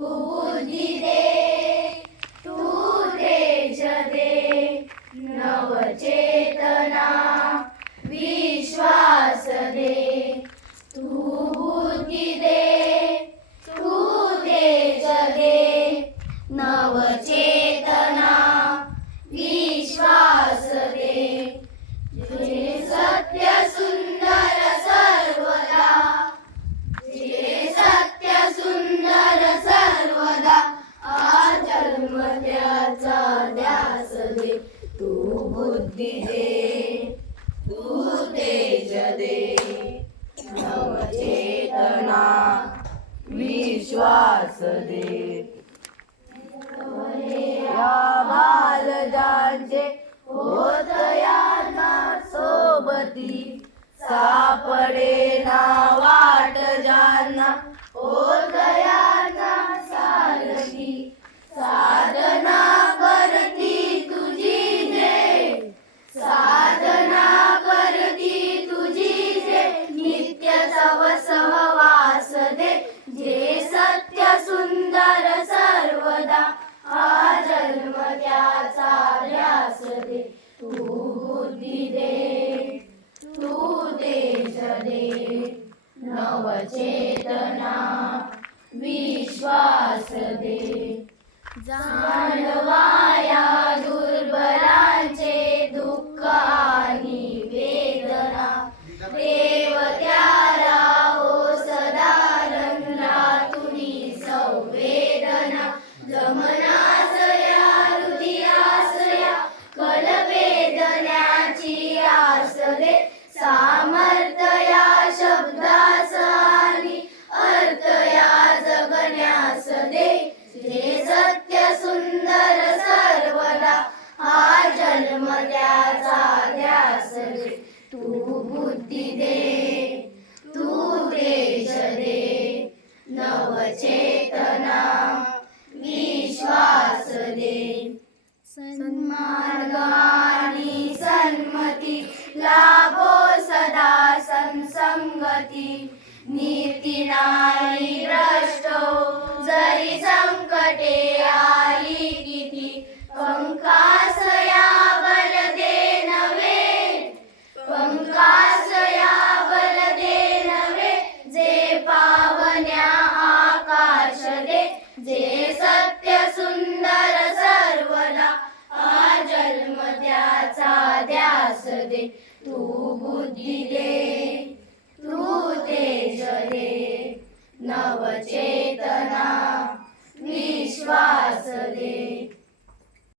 बुद्धी दे, तू तेज दे, नवचेतना विश्वास दे. तू बुद्धी दे, तू तेज दे, नवचेतना विश्वास दे. जे सत्य सुंदर सर्वदा, जे सत्य सुंदर सर्वदा, आ जन्म त्याचा ध्यास दे. तू बुद्धी दे, तू तेज दे, नवचेतना विश्वास दे. या बालजांचे होतयांना सोबती, सापडे ना वाट ज्यांना होतयांना सारथी. साधना करती तुझी जे, साधना करती तुझी जे, नित्य तव सहवास दे. जे सत्य सुंदर सर्वदा, हा जन्म त्याचा ध्यास दे. तू बुद्धी दे, तू तेज दे, नवचेतना विश्वास दे. जाणवाया दुर्बलांचे दुःख आणि वेदना, देव त्याला हो सदा रंगला तुनी संवेदना. जमनासया हृदयासया कलवेदन्याची आस दे. सामर्थ्य या शब्दास आणि अर्थ या जगण्यास दे. जे सत्य सुंदर सर्वदा, हा जन्म त्याचा ध्यास दे. तू बुद्धी दे, तू तेज दे, नवचेतना विश्वास दे. सन्मार्ग आणि सन्मती लाभो सदा सत्संगती. नीती नाही भ्रष्ट हो, जरी संकटे आली किती. पंखास या बल दे नव्हे, पंखास या बल दे नव्हे. जे पावन्या आकाश दे. जे सत्य सुंदर सर्वदा, हा जन्म त्याचा ध्यास दे. तू बुद्धी दे, तू तेज दे, नवचेतना विश्वास दे.